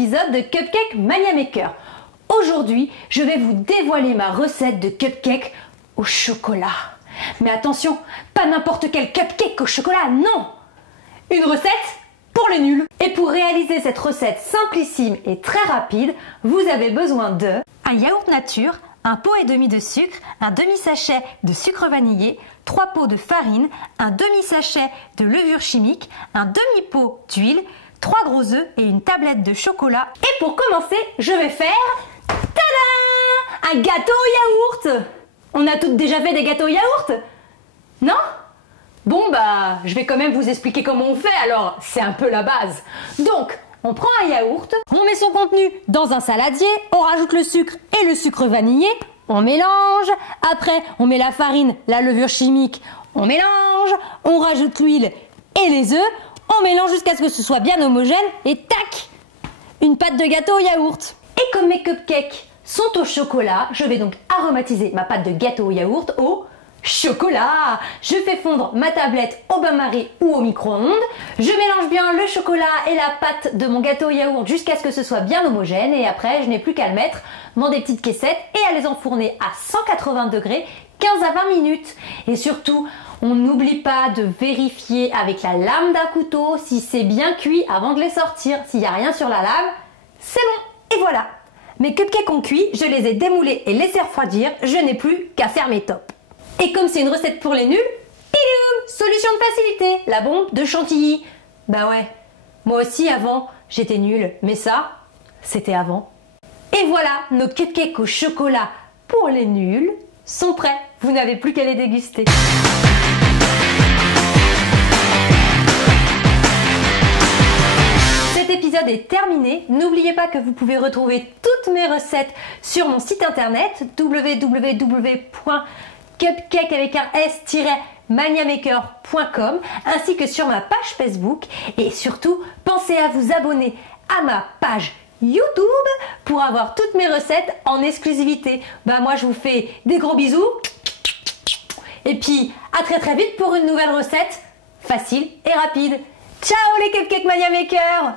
épisode de Cupcake Mania Maker. Aujourd'hui, je vais vous dévoiler ma recette de cupcake au chocolat. Mais attention, pas n'importe quel cupcake au chocolat, non! Une recette pour les nuls. Et pour réaliser cette recette simplissime et très rapide, vous avez besoin de un yaourt nature, un pot et demi de sucre, un demi-sachet de sucre vanillé, 3 pots de farine, un demi-sachet de levure chimique, un demi-pot d'huile, 3 gros œufs et une tablette de chocolat. Et pour commencer, je vais faire tada, un gâteau au yaourt. On a toutes déjà fait des gâteaux au yaourt? Non? Bon bah, je vais quand même vous expliquer comment on fait, alors c'est un peu la base. Donc, on prend un yaourt, on met son contenu dans un saladier, on rajoute le sucre et le sucre vanillé, on mélange, après on met la farine, la levure chimique, on mélange, on rajoute l'huile et les œufs, on mélange jusqu'à ce que ce soit bien homogène et tac, une pâte de gâteau au yaourt. Et comme mes cupcakes sont au chocolat, je vais donc aromatiser ma pâte de gâteau au yaourt au chocolat. Je fais fondre ma tablette au bain-marie ou au micro-ondes. Je mélange bien le chocolat et la pâte de mon gâteau au yaourt jusqu'à ce que ce soit bien homogène. Et après, je n'ai plus qu'à le mettre dans des petites caissettes et à les enfourner à 180 degrés 15 à 20 minutes. Et surtout, on n'oublie pas de vérifier avec la lame d'un couteau si c'est bien cuit avant de les sortir. S'il n'y a rien sur la lame, c'est bon. Et voilà. Mes cupcakes ont cuit, je les ai démoulés et laissés refroidir. Je n'ai plus qu'à faire mes tops. Et comme c'est une recette pour les nuls, solution de facilité, la bombe de chantilly. Bah ouais, moi aussi avant, j'étais nulle, mais ça, c'était avant. Et voilà, nos cupcakes au chocolat pour les nuls sont prêts. Vous n'avez plus qu'à les déguster. Cet épisode est terminé. N'oubliez pas que vous pouvez retrouver toutes mes recettes sur mon site internet www.cupcake avec un s-maniamaker.com ainsi que sur ma page Facebook. Et surtout, pensez à vous abonner à ma page YouTube pour avoir toutes mes recettes en exclusivité. Bah moi je vous fais des gros bisous et puis à très vite pour une nouvelle recette facile et rapide. Ciao les Cupcake Mania Makers!